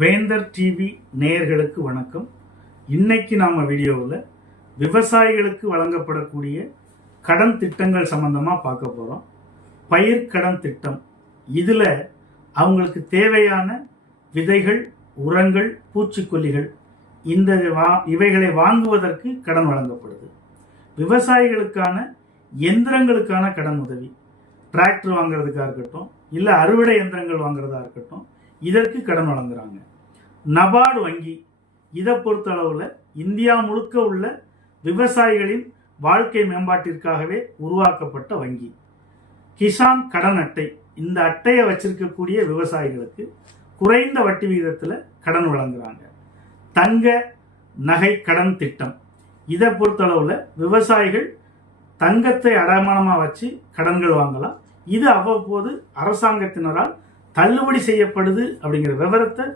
வேந்தர் டிவி நேயர்களுக்கு வணக்கம். இன்னைக்கு நாம வீடியோவில் விவசாயிகளுக்கு வழங்கப்படக்கூடிய கடன் திட்டங்கள் சம்பந்தமா பார்க்க போறோம். பயிர் கடன் திட்டம், இதுல அவங்களுக்கு தேவையான விதைகள், உரங்கள், பூச்சிக்கொல்லிகள் இவைகளை வாங்குவதற்கு கடன் வழங்கப்படுது. விவசாயிகளுக்கான எந்திரங்களுக்கான கடன் உதவி, டிராக்டர் வாங்குறதுக்காக இருக்கட்டும், இல்லை அறுவடை எந்திரங்கள் வாங்குறதா இருக்கட்டும், இதற்கு கடன் வழங்குறாங்க. நபார்டு வங்கி, இதை பொறுத்த அளவில் இந்தியா முழுக்க உள்ள விவசாயிகளின் வாழ்க்கை மேம்பாட்டிற்காகவே உருவாக்கப்பட்ட வங்கி. கிசான் கடன் அட்டை, இந்த அட்டையை வச்சிருக்கக்கூடிய விவசாயிகளுக்கு குறைந்த வட்டி விகிதத்தில் கடன் வழங்குறாங்க. தங்க நகை கடன் திட்டம், இதை பொறுத்தளவில் விவசாயிகள் தங்கத்தை அடமானமாக வச்சு கடன்கள் வாங்கலாம். இது அவ்வப்போது அரசாங்கத்தினரால் தள்ளுபடி செய்யப்படுது அப்படிங்கிற விவரத்தை